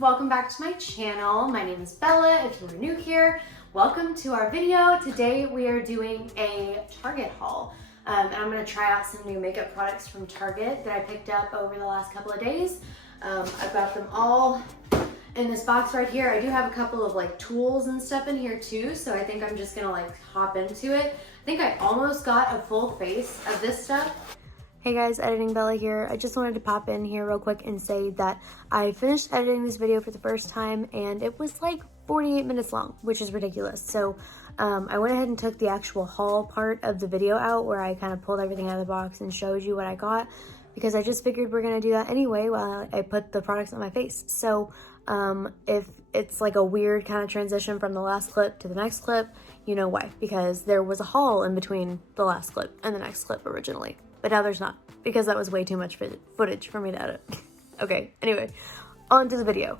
welcome back to my channel. My name is Bella. If you are new here, welcome to our video. Today we are doing a Target haul. And I'm gonna try out some new makeup products from Target that I picked up over the last couple of days. I've got them all in this box right here. I do have a couple of like tools and stuff in here too, so I think I'm just gonna like hop into it. I think I almost got a full face of this stuff. Hey guys, Editing Bella here. I just wanted to pop in here real quick and say that I finished editing this video for the first time and it was like 48 minutes long, which is ridiculous. So I went ahead and took the actual haul part of the video out where I kind of pulled everything out of the box and showed you what I got, because I just figured we're gonna do that anyway while I put the products on my face. So if it's like a weird kind of transition from the last clip to the next clip, you know why, because there was a haul in between the last clip and the next clip originally. But now there's not, because that was way too much footage for me to edit. Okay, anyway, on to the video.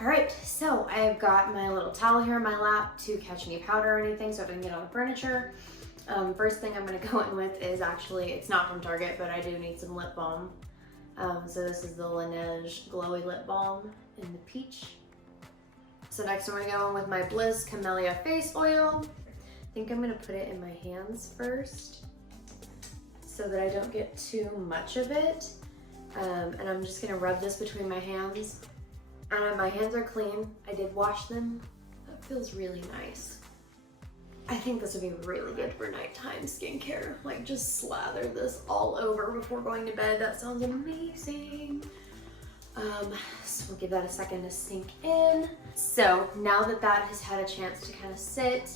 All right, so I've got my little towel here in my lap to catch any powder or anything so it doesn't get on the furniture. First thing I'm gonna go in with is actually, it's not from Target, but I do need some lip balm. So this is the Laneige Glowy Lip Balm in the peach. So next I'm gonna go in with my BLISS Camellia Face Oil. I think I'm gonna put it in my hands first, so that I don't get too much of it. And I'm just gonna rub this between my hands. And my hands are clean. I did wash them. That feels really nice. I think this would be really good for nighttime skincare. Like just slather this all over before going to bed. That sounds amazing. So we'll give that a second to sink in. So now that that has had a chance to kind of sit,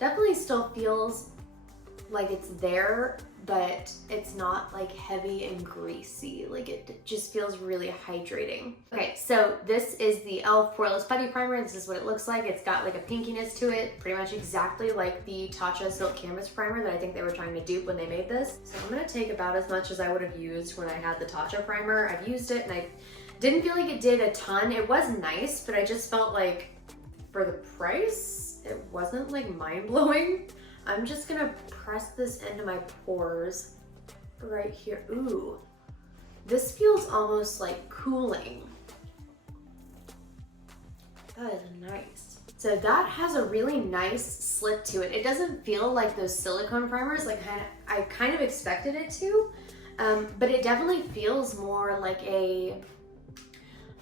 definitely still feels like it's there, but it's not like heavy and greasy. Like it just feels really hydrating. Okay, so this is the e.l.f. Poreless Putty Primer. This is what it looks like. It's got like a pinkiness to it, pretty much exactly like the Tatcha Silk Canvas Primer that I think they were trying to dupe when they made this. So I'm gonna take about as much as I would have used when I had the Tatcha primer. I've used it and I didn't feel like it did a ton. It was nice, but I just felt like for the price, it wasn't like mind-blowing. I'm just gonna press this into my pores right here. Ooh, this feels almost like cooling. That is nice. So that has a really nice slip to it. It doesn't feel like those silicone primers, like I kind of expected it to, but it definitely feels more like a,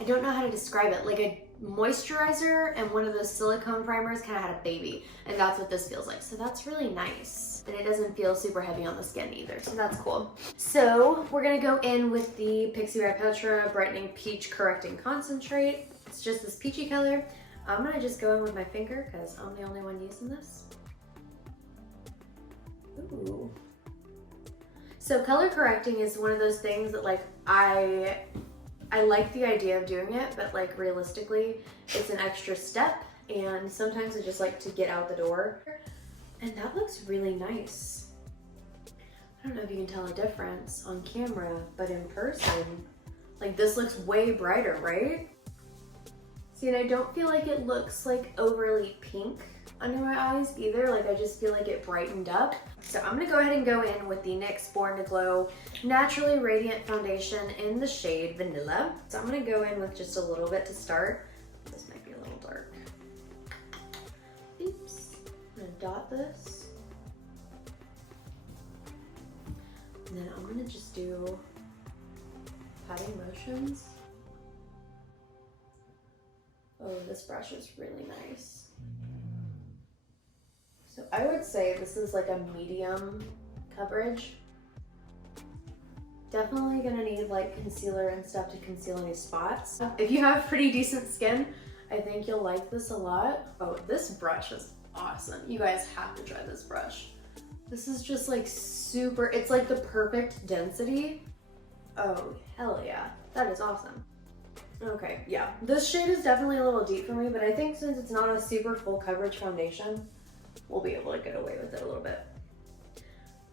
I don't know how to describe it, like a moisturizer and one of those silicone primers kind of had a baby, and that's what this feels like. So that's really nice, and it doesn't feel super heavy on the skin either, so that's cool. So we're gonna go in with the PIXIE by Petra Brightening Peach Correcting Concentrate. It's just this peachy color. I'm gonna just go in with my finger because I'm the only one using this. Ooh. So color correcting is one of those things that like I like the idea of doing it, but like realistically, it's an extra step, and sometimes I just like to get out the door. And that looks really nice. I don't know if you can tell a difference on camera, but in person, like this looks way brighter, right? See, and I don't feel like it looks like overly pink under my eyes either. Like I just feel like it brightened up. So I'm gonna go ahead and go in with the NYX Born to Glow Naturally Radiant Foundation in the shade Vanilla. So I'm gonna go in with just a little bit to start. This might be a little dark. Oops. I'm gonna dot this. And then I'm gonna just do patting motions. Oh, this brush is really nice. So I would say this is like a medium coverage. Definitely gonna need like concealer and stuff to conceal any spots. If you have pretty decent skin, I think you'll like this a lot. Oh, this brush is awesome. You guys have to try this brush. This is just like super, it's like the perfect density. Oh, hell yeah, that is awesome. Okay, yeah, this shade is definitely a little deep for me, but I think since it's not a super full coverage foundation, we'll be able to get away with it a little bit.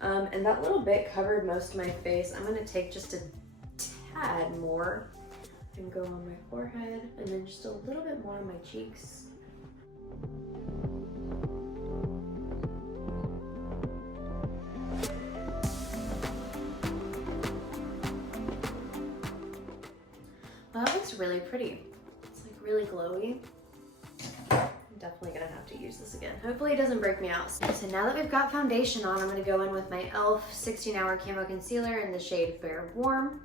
And that little bit covered most of my face. I'm gonna take just a tad more and go on my forehead, and then just a little bit more on my cheeks. Well, that looks really pretty. It's really glowy. I'm definitely gonna have to use this again. Hopefully it doesn't break me out. So now that we've got foundation on, I'm gonna go in with my e.l.f. 16 Hour Camo Concealer in the shade Fair Warm.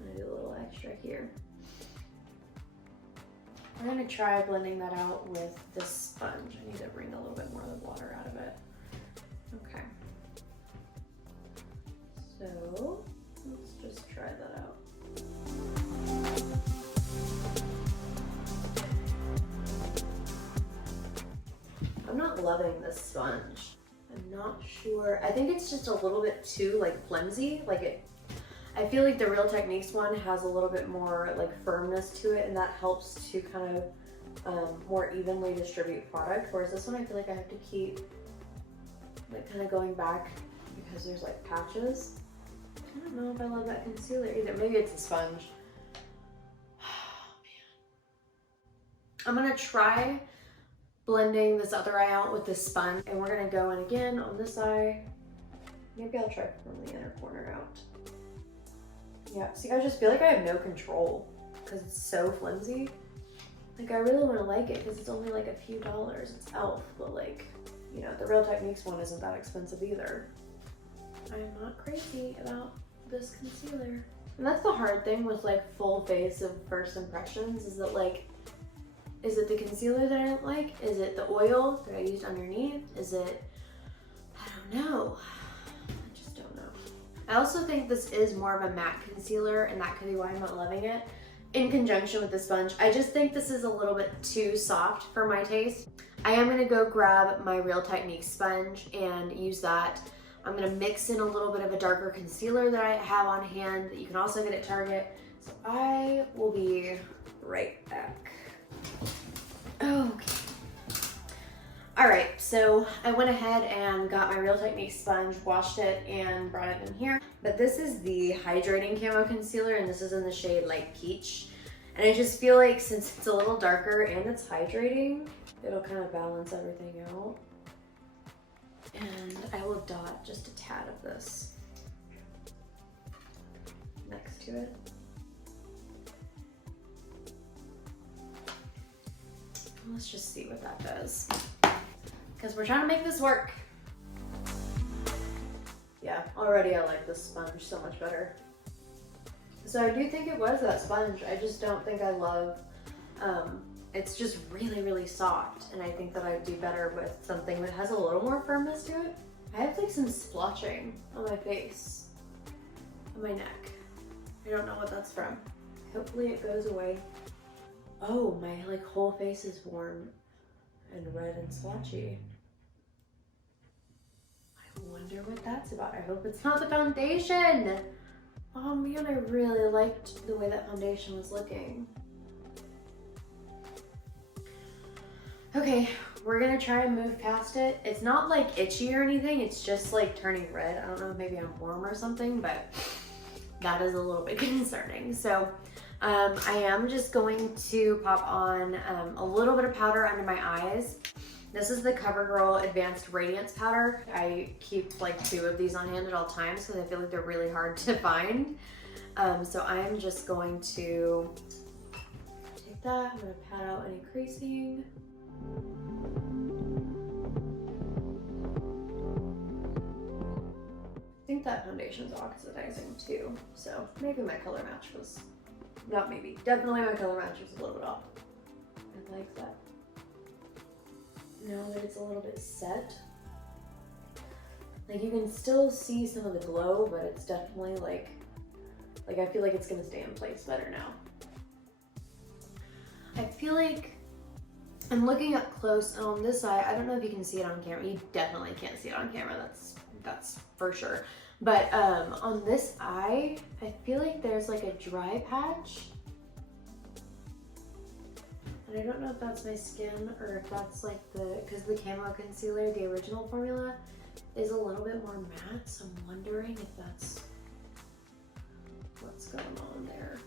I'm gonna do a little extra here. I'm gonna try blending that out with this sponge. I need to wring a little bit more of the water out of it. Okay. So let's just try that out. I'm not loving this sponge. I'm not sure. I think it's just a little bit too like flimsy. I feel like the Real Techniques one has a little bit more like firmness to it, and that helps to kind of more evenly distribute product. Whereas this one, I feel like I have to keep like kind of going back because there's like patches. I don't know if I love that concealer either. Maybe it's a sponge. Oh, man. I'm gonna try blending this other eye out with this sponge, and we're gonna go in again on this eye. Maybe I'll try from the inner corner out. Yeah, see, I just feel like I have no control because it's so flimsy. Like, I really want to like it because it's only like a few dollars. It's e.l.f., but like, you know, the Real Techniques one isn't that expensive either. I'm not crazy about this concealer. And that's the hard thing with like full face of first impressions, is that like, is it the concealer that I don't like? Is it the oil that I used underneath? Is it, I don't know. I just don't know. I also think this is more of a matte concealer, and that could be why I'm not loving it in conjunction with the sponge. I just think this is a little bit too soft for my taste. I am gonna go grab my Real Techniques sponge and use that. I'm gonna mix in a little bit of a darker concealer that I have on hand that you can also get at Target. So I will be right back. Okay. All right, so I went ahead and got my Real Techniques sponge, washed it, and brought it in here. But this is the Hydrating Camo Concealer, and this is in the shade Light Peach. And I just feel like since it's a little darker and it's hydrating, it'll kind of balance everything out. And I will dot just a tad of this next to it. Let's just see what that does, because we're trying to make this work. Yeah, already I like this sponge so much better. So I do think it was that sponge. I just don't think I love, it's just really, really soft. And I think that I'd do better with something that has a little more firmness to it. I have like some splotching on my face, on my neck. I don't know what that's from. Hopefully it goes away. Oh, my like whole face is warm and red and splotchy. I wonder what that's about. I hope it's not the foundation. Oh man, I really liked the way that foundation was looking. Okay, we're gonna try and move past it. It's not like itchy or anything, it's just like turning red. I don't know if maybe I'm warm or something, but that is a little bit concerning. So I am just going to pop on a little bit of powder under my eyes. This is the COVERGIRL Advanced Radiance Powder. I keep like 2 of these on hand at all times because I feel like they're really hard to find. So I'm just going to take that. I'm gonna pat out any creasing. I think that foundation's oxidizing too. So maybe my color match was, not maybe, definitely my color match was a little bit off. I like that. Now that it's a little bit set, like you can still see some of the glow, but it's definitely like I feel like it's gonna stay in place better now. I feel like I'm looking up close, and on this side, I don't know if you can see it on camera. You definitely can't see it on camera, that's for sure. But on this eye, I feel like there's like a dry patch. And I don't know if that's my skin or if that's like because the Camo Concealer, the original formula, is a little bit more matte. So I'm wondering if that's what's going on there.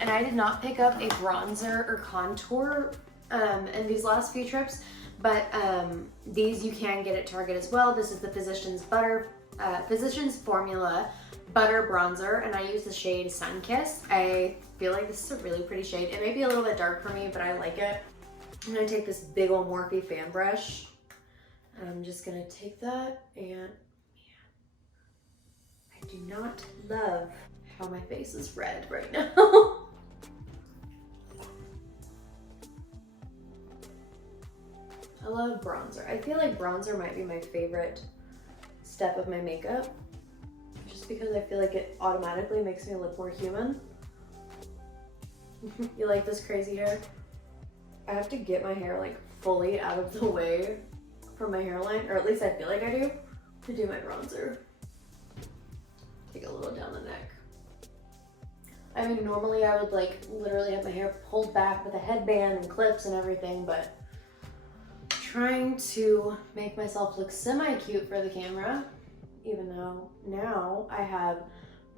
And I did not pick up a bronzer or contour in these last few trips, but these you can get at Target as well. This is the Physicians Formula Butter Bronzer, and I use the shade Sunkissed. I feel like this is a really pretty shade. It may be a little bit dark for me, but I like it. I'm gonna take this big old Morphe fan brush. I'm just gonna take that, and man, I do not love how my face is red right now. I love bronzer. I feel like bronzer might be my favorite step of my makeup, just because I feel like it automatically makes me look more human. You like this crazy hair? I have to get my hair like fully out of the way from my hairline, or at least I feel like I do, to do my bronzer. Take a little down the neck. I mean, normally I would like literally have my hair pulled back with a headband and clips and everything, but trying to make myself look semi-cute for the camera, even though now I have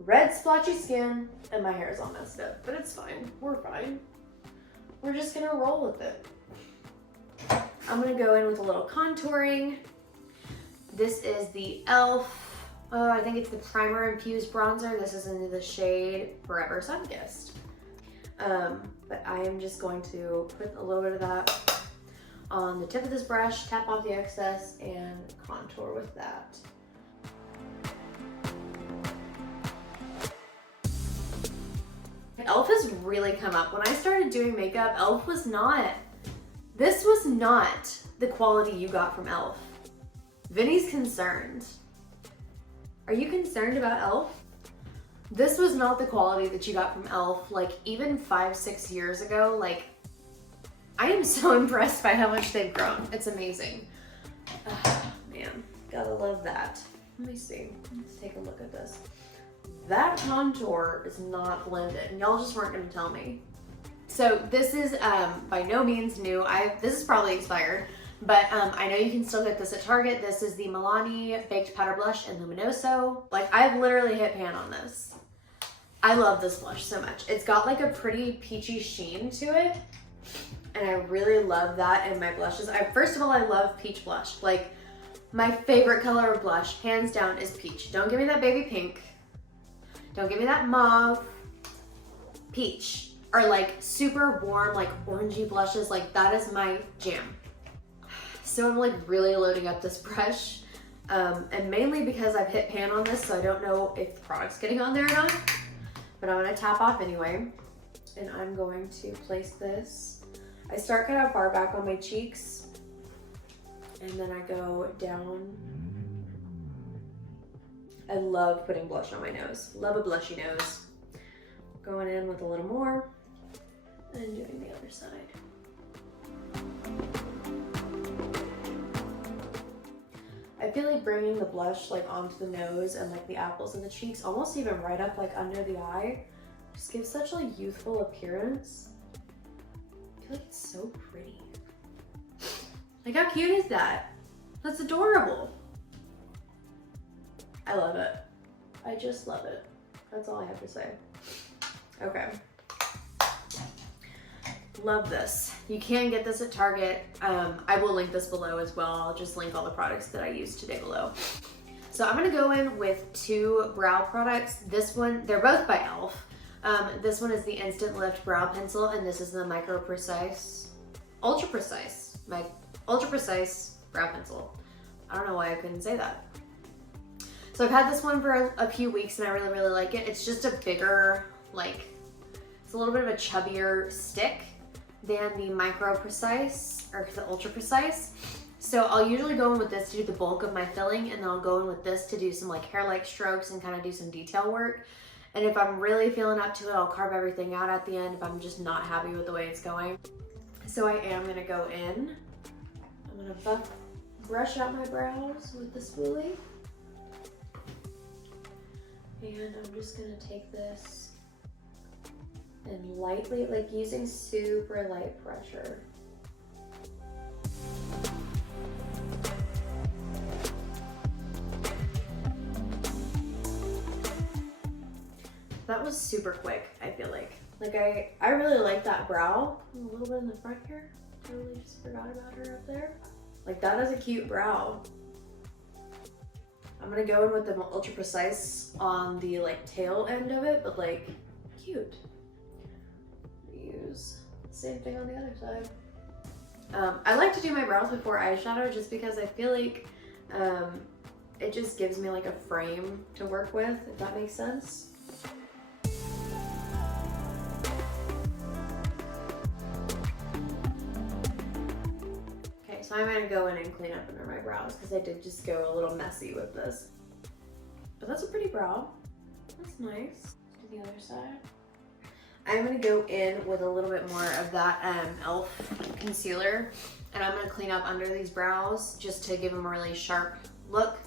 red splotchy skin and my hair is all messed up, but it's fine. We're fine. We're just gonna roll with it. I'm gonna go in with a little contouring. This is the e.l.f. I think it's the Primer-Infused Bronzer. This is in the shade Forever Sunkissed. But I am just going to put a little bit of that on the tip of this brush, tap off the excess, and contour with that. e.l.f. has really come up. When I started doing makeup, e.l.f. was not, this was not the quality you got from e.l.f. Vinny's concerned. Are you concerned about e.l.f.? This was not the quality that you got from e.l.f. like even 5-6 years ago. Like, I am so impressed by how much they've grown. It's amazing. Man, gotta love that. Let me see, let's take a look at this. That contour is not blended, and y'all just weren't gonna tell me. So this is by no means new. This is probably expired, but I know you can still get this at Target. This is the MILANI Baked Powder Blush in Luminoso. Like, I've literally hit pan on this. I love this blush so much. It's got like a pretty peachy sheen to it, and I really love that in my blushes. First of all, I love peach blush. Like, my favorite color of blush, hands down, is peach. Don't give me that baby pink. Don't give me that mauve. Peach, or like super warm, like orangey blushes. Like, that is my jam. So I'm like really loading up this brush, and mainly because I've hit pan on this, so I don't know if the product's getting on there or not, but I'm gonna tap off anyway, and I'm going to place this. I start kind of far back on my cheeks, and then I go down. I love putting blush on my nose. Love a blushy nose. Going in with a little more and doing the other side. I feel like bringing the blush like onto the nose and like the apples of the cheeks, almost even right up like under the eye, just gives such a youthful appearance. I feel like it's so pretty. Like, how cute is that? That's adorable. I love it. I just love it. That's all I have to say. Okay. Love this. You can get this at Target. I will link this below as well. I'll just link all the products that I used today below. So I'm gonna go in with 2 brow products. This one, they're both by e.l.f. This one is the Instant Lift Brow Pencil, and this is the Ultra Precise Brow Pencil. I don't know why I couldn't say that. So I've had this one for a few weeks, and I really, really like it. It's just a bigger, like, it's a little bit of a chubbier stick than the Micro Precise or the Ultra Precise. So I'll usually go in with this to do the bulk of my filling, and then I'll go in with this to do some like hair-like strokes and kind of do some detail work. And if I'm really feeling up to it, I'll carve everything out at the end if I'm just not happy with the way it's going. So I am gonna go in. I'm gonna brush out my brows with the spoolie. And I'm just gonna take this and lightly, like using super light pressure. That was super quick, I feel like. Like I really like that brow. A little bit in the front here. Totally just forgot about her up there. Like, that is a cute brow. I'm gonna go in with the Ultra Precise on the like tail end of it, but like cute. Use the same thing on the other side. I like to do my brows before eyeshadow just because I feel like it just gives me like a frame to work with, if that makes sense. Okay, so I'm gonna go in and clean up under my brows because I did just go a little messy with this. But that's a pretty brow. That's nice. Do the other side. I'm gonna go in with a little bit more of that e.l.f. concealer, and I'm gonna clean up under these brows just to give them a really sharp look.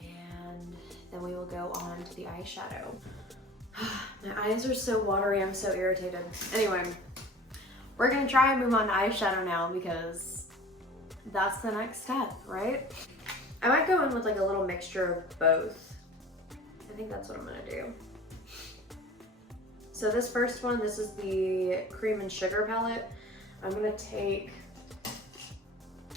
And then we will go on to the eyeshadow. My eyes are so watery, I'm so irritated. Anyway, we're gonna try and move on to eyeshadow now because that's the next step, right? I might go in with like a little mixture of both. I think that's what I'm gonna do. So this first one, this is the Cream and Sugar palette. I'm gonna take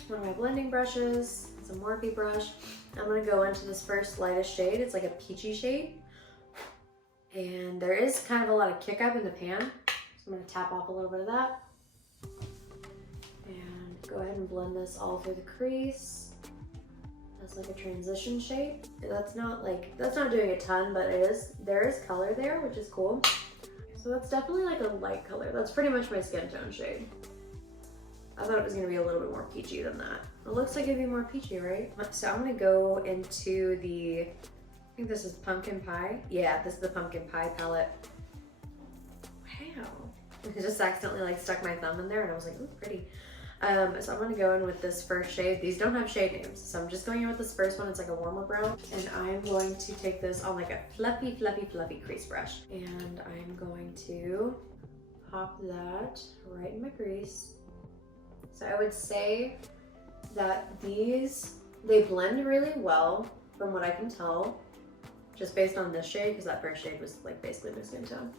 one of my blending brushes, some Morphe brush. I'm gonna go into this first lightest shade. It's like a peachy shade. And there is kind of a lot of kick up in the pan. So I'm gonna tap off a little bit of that. And go ahead and blend this all through the crease. That's like a transition shade. That's not doing a ton, but there is color there, which is cool. So that's definitely like a light color. That's pretty much my skin tone shade. I thought it was gonna be a little bit more peachy than that. It looks like it'd be more peachy, right? So I'm gonna go into the, I think this is Pumpkin Pie. Yeah, this is the Pumpkin Pie palette. Wow. I just accidentally like stuck my thumb in there and I was like, ooh, pretty. So I'm gonna go in with this first shade. These don't have shade names. So I'm just going in with this first one. It's like a warmer brown. And I'm going to take this on like a fluffy, fluffy, fluffy crease brush. And I'm going to pop that right in my crease. So I would say that they blend really well from what I can tell, just based on this shade, because that first shade was like basically my skin tone.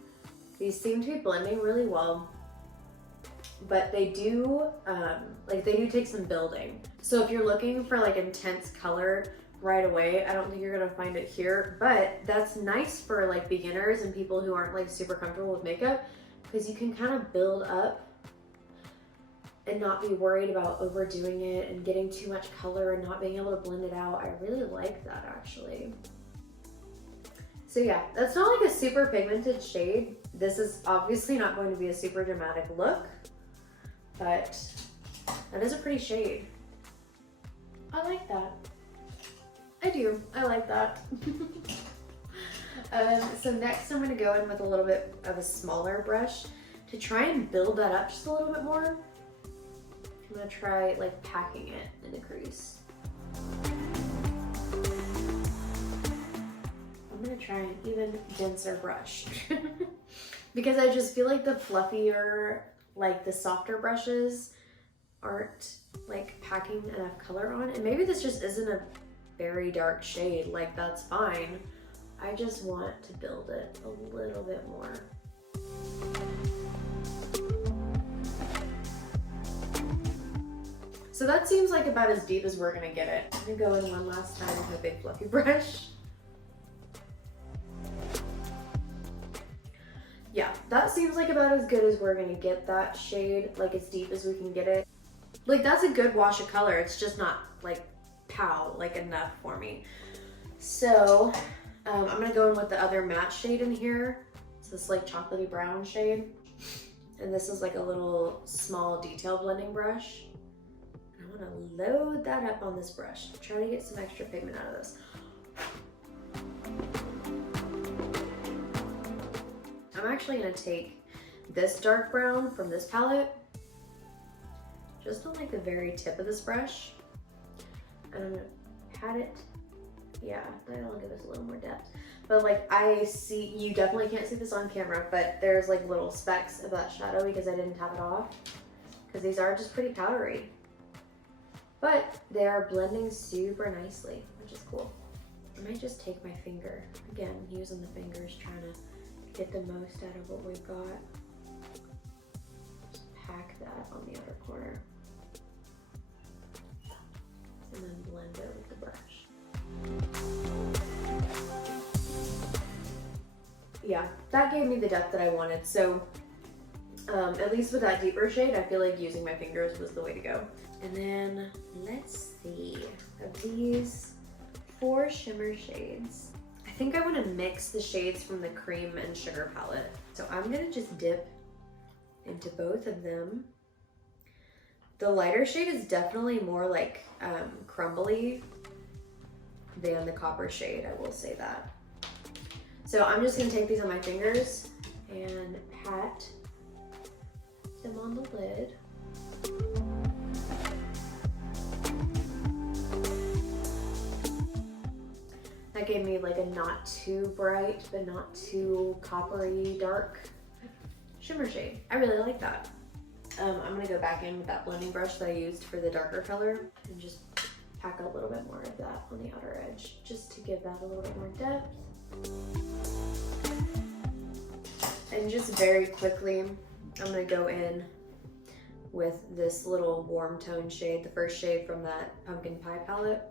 These seem to be blending really well. But they do take some building. So if you're looking for like intense color right away, I don't think you're gonna find it here, but that's nice for like beginners and people who aren't like super comfortable with makeup, because you can kind of build up and not be worried about overdoing it and getting too much color and not being able to blend it out. I really like that actually. So yeah, that's not like a super pigmented shade. This is obviously not going to be a super dramatic look, but that is a pretty shade. I like that. I do, I like that. So next I'm gonna go in with a little bit of a smaller brush to try and build that up just a little bit more. I'm gonna try like packing it in the crease. I'm gonna try an even denser brush because I just feel like the fluffier, like the softer brushes aren't like packing enough color on. And maybe this just isn't a very dark shade, like that's fine. I just want to build it a little bit more. So that seems like about as deep as we're gonna get it. I'm gonna go in one last time with a big fluffy brush. Yeah, that seems like about as good as we're gonna get that shade, like as deep as we can get it. Like that's a good wash of color, it's just not like pow, like enough for me. So I'm gonna go in with the other matte shade in here. It's this like chocolatey brown shade. And this is like a little small detail blending brush. I wanna load that up on this brush. Try to get some extra pigment out of this. I'm actually gonna take this dark brown from this palette, just on like the very tip of this brush. And I'm gonna pat it. Yeah, I'll give this a little more depth. But like I see, you definitely can't see this on camera, but there's like little specks of that shadow because I didn't tap it off. Because these are just pretty powdery. But they are blending super nicely, which is cool. I might just take my finger. Again, using the fingers, trying to get the most out of what we've got. Just pack that on the other corner. And then blend it with the brush. Yeah, that gave me the depth that I wanted. So at least with that deeper shade, I feel like using my fingers was the way to go. And then let's see, of these 4 shimmer shades, I think I want to mix the shades from the cream and sugar palette. So I'm gonna just dip into both of them. The lighter shade is definitely more like crumbly than the copper shade, I will say that. So I'm just gonna take these on my fingers and pat them on the lid. That gave me like a not too bright, but not too coppery dark shimmer shade. I really like that. I'm gonna go back in with that blending brush that I used for the darker color and just pack a little bit more of that on the outer edge, just to give that a little bit more depth. And just very quickly, I'm gonna go in with this little warm tone shade, the first shade from that pumpkin pie palette.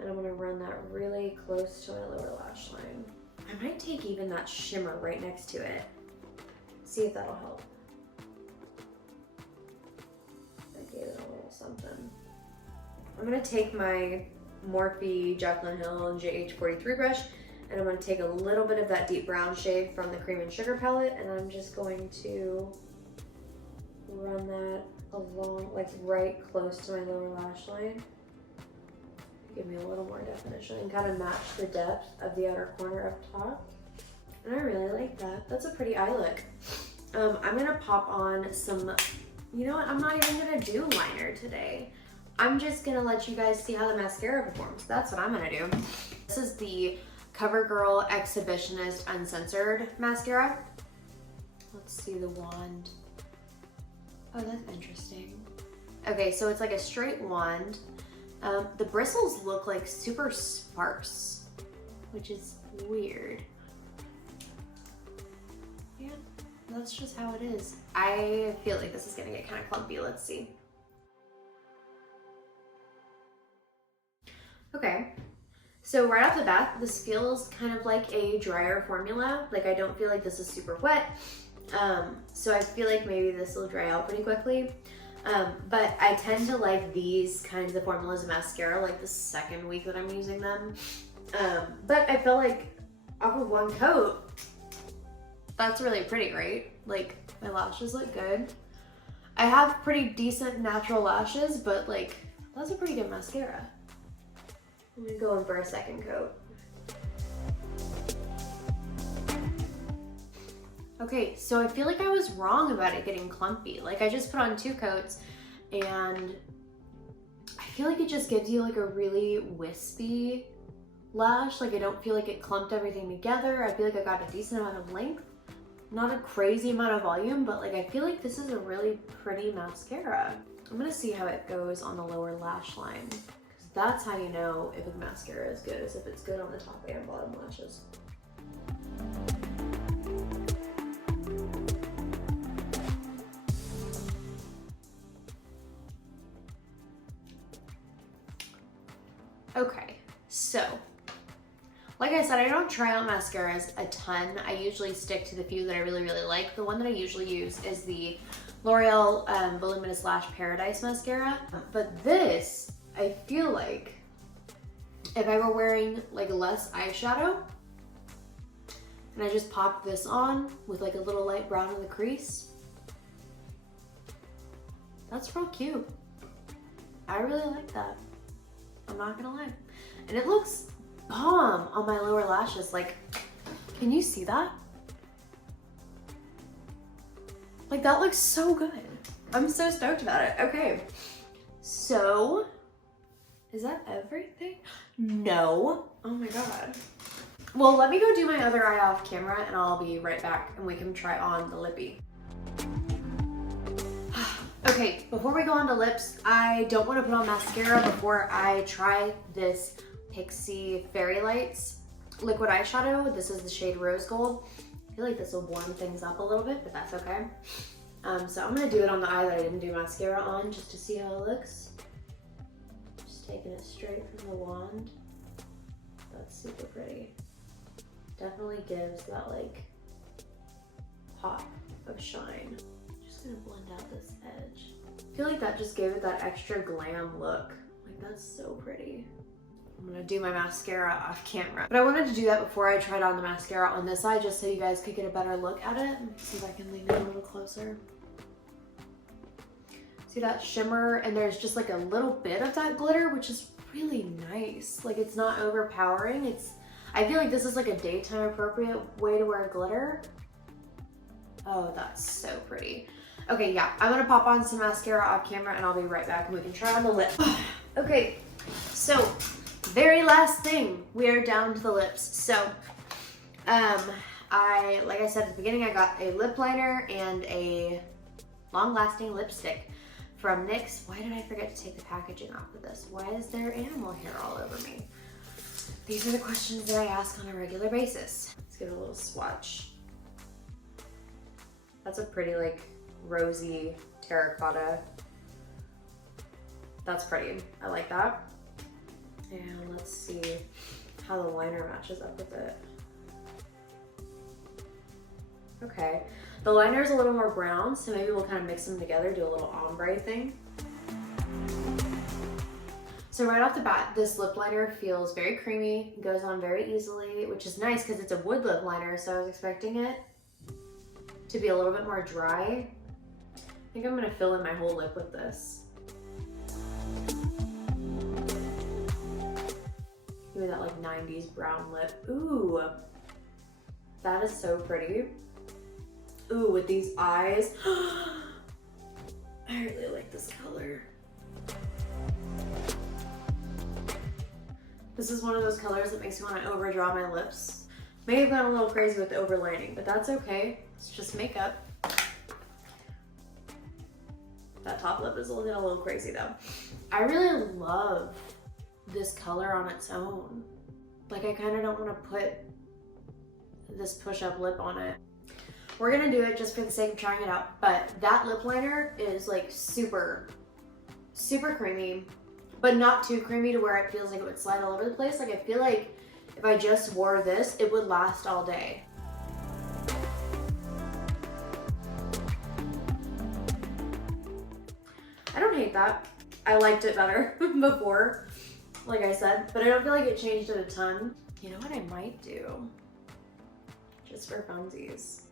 And I'm gonna run that really close to my lower lash line. I might take even that shimmer right next to it. See if that'll help. I gave it a little something. I'm gonna take my Morphe Jaclyn Hill JH43 brush, and I'm gonna take a little bit of that deep brown shade from the cream and sugar palette, and I'm just going to run that along, like right close to my lower lash line. Give me a little more definition and kind of match the depth of the outer corner up top. And I really like that. That's a pretty eye look. I'm gonna pop on some, you know what? I'm not even gonna do liner today. I'm just gonna let you guys see how the mascara performs. That's what I'm gonna do. This is the COVERGIRL Exhibitionist Uncensored mascara. Let's see the wand. Oh, that's interesting. Okay, so it's like a straight wand. The bristles look like super sparse, which is weird. Yeah, that's just how it is. I feel like this is gonna get kind of clumpy. Let's see. Okay, so right off the bat, this feels kind of like a drier formula. Like I don't feel like this is super wet. So I feel like maybe this will dry out pretty quickly. But I tend to like these kinds of formulas of mascara like the second week that I'm using them. But I feel like off of one coat, that's really pretty, right? Like my lashes look good. I have pretty decent natural lashes, but like that's a pretty good mascara. I'm gonna go in for a second coat. Okay, so I feel like I was wrong about it getting clumpy. Like I just put on 2 coats and I feel like it just gives you like a really wispy lash. Like I don't feel like it clumped everything together. I feel like I got a decent amount of length. Not a crazy amount of volume, but like I feel like this is a really pretty mascara. I'm gonna see how it goes on the lower lash line, because that's how you know if a mascara is good, is if it's good on the top and bottom lashes. Okay, so like I said, I don't try out mascaras a ton. I usually stick to the few that I really, really like. The one that I usually use is the L'Oreal Voluminous Lash Paradise Mascara. But this, I feel like if I were wearing like less eyeshadow and I just popped this on with like a little light brown in the crease, that's real cute. I really like that. I'm not gonna lie. And it looks bomb on my lower lashes. Like, can you see that? Like that looks so good. I'm so stoked about it. Okay, so is that everything? No. Oh my God. Well, let me go do my other eye off camera and I'll be right back and we can try on the lippy. Okay, before we go on to lips, I don't want to put on mascara before I try this PIXIE Fairy Lights liquid eyeshadow. This is the shade Rose Gold. I feel like this will warm things up a little bit, but that's okay. So I'm gonna do it on the eye that I didn't do mascara on just to see how it looks. Just taking it straight from the wand. That's super pretty. Definitely gives that like pop of shine. Just gonna blend out this edge. I feel like that just gave it that extra glam look. Like that's so pretty. I'm gonna do my mascara off camera. But I wanted to do that before I tried on the mascara on this side just so you guys could get a better look at it. See if I can lean it a little closer. See that shimmer? And there's just like a little bit of that glitter, which is really nice. Like it's not overpowering. I feel like this is like a daytime appropriate way to wear glitter. Oh, that's so pretty. Okay, yeah, I'm gonna pop on some mascara off camera and I'll be right back and we can try on the lip. Okay, so very last thing, we are down to the lips. So, like I said at the beginning, I got a lip liner and a long-lasting lipstick from NYX. Why did I forget to take the packaging off of this? Why is there animal hair all over me? These are the questions that I ask on a regular basis. Let's give it a little swatch. That's a pretty like rosy terracotta. That's pretty. I like that. And let's see how the liner matches up with it. Okay. The liner is a little more brown, so maybe we'll kind of mix them together, do a little ombre thing. So right off the bat, this lip liner feels very creamy, goes on very easily, which is nice because it's a wood lip liner, so I was expecting it to be a little bit more dry. I think I'm gonna fill in my whole lip with this. Give me that like 90s brown lip. Ooh, that is so pretty. Ooh, with these eyes. I really like this color. This is one of those colors that makes me want to overdraw my lips. May have gone a little crazy with the overlining, but that's okay. It's just makeup. That top lip is looking a little crazy though. I really love this color on its own. Like I kind of don't want to put this push-up lip on it. We're gonna do it just for the sake of trying it out, but that lip liner is like super, super creamy, but not too creamy to where it feels like it would slide all over the place. Like I feel like if I just wore this, it would last all day. I don't hate that. I liked it better before, like I said, but I don't feel like it changed it a ton. You know what I might do? Just for funsies.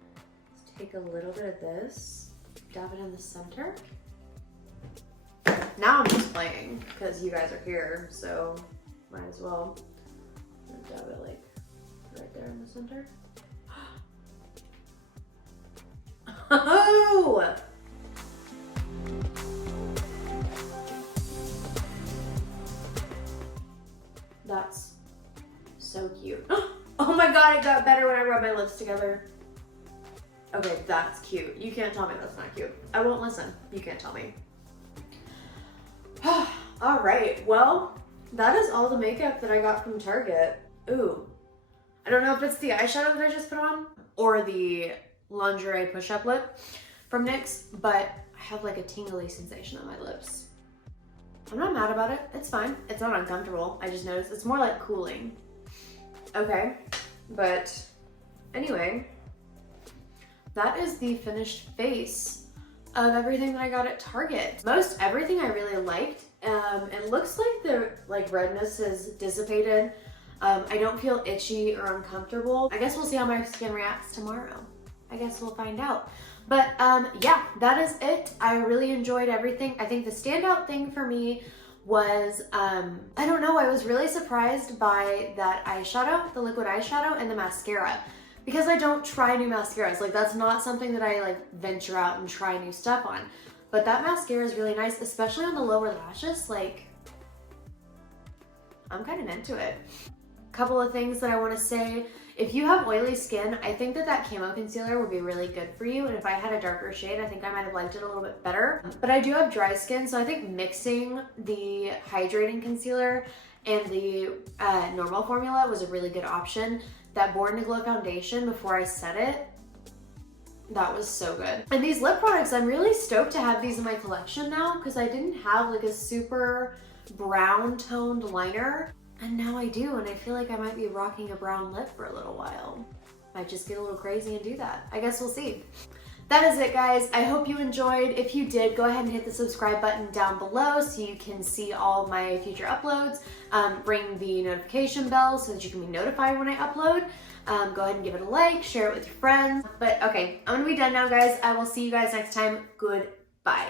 Let's take a little bit of this, dab it in the center. Now I'm just playing because you guys are here, so might as well. I'm gonna dab it like right there in the center. Oh! That's so cute. Oh my god, it got better when I rubbed my lips together. Okay, that's cute. You can't tell me that's not cute. I won't listen. You can't tell me. All right, well, that is all the makeup that I got from Target. Ooh, I don't know if it's the eyeshadow that I just put on or the lingerie push-up lip from NYX, but I have like a tingly sensation on my lips. I'm not mad about it. It's fine. It's not uncomfortable. I just noticed it's more like cooling. Okay, but anyway, that is the finished face of everything that I got at Target. Most everything I really liked. It looks like the redness has dissipated. I don't feel itchy or uncomfortable. I guess we'll see how my skin reacts tomorrow. I guess we'll find out. But yeah, that is it. I really enjoyed everything. I think the standout thing for me was, I don't know, I was really surprised by that eyeshadow, the liquid eyeshadow, and the mascara. Because I don't try new mascaras. Like that's not something that I like venture out and try new stuff on. But that mascara is really nice, especially on the lower lashes. Like, I'm kind of into it. Couple of things that I want to say. If you have oily skin, I think that CAMO concealer would be really good for you. And if I had a darker shade, I think I might have liked it a little bit better. But I do have dry skin, so I think mixing the hydrating concealer and the normal formula was a really good option. That Born to Glow foundation, before I set it, that was so good. And these lip products, I'm really stoked to have these in my collection now because I didn't have like a super brown toned liner. And now I do, and I feel like I might be rocking a brown lip for a little while. Might just get a little crazy and do that. I guess we'll see. That is it, guys. I hope you enjoyed. If you did, go ahead and hit the subscribe button down below so you can see all my future uploads. Ring the notification bell so that you can be notified when I upload. Go ahead and give it a like, share it with your friends. But okay, I'm gonna be done now, guys. I will see you guys next time. Goodbye.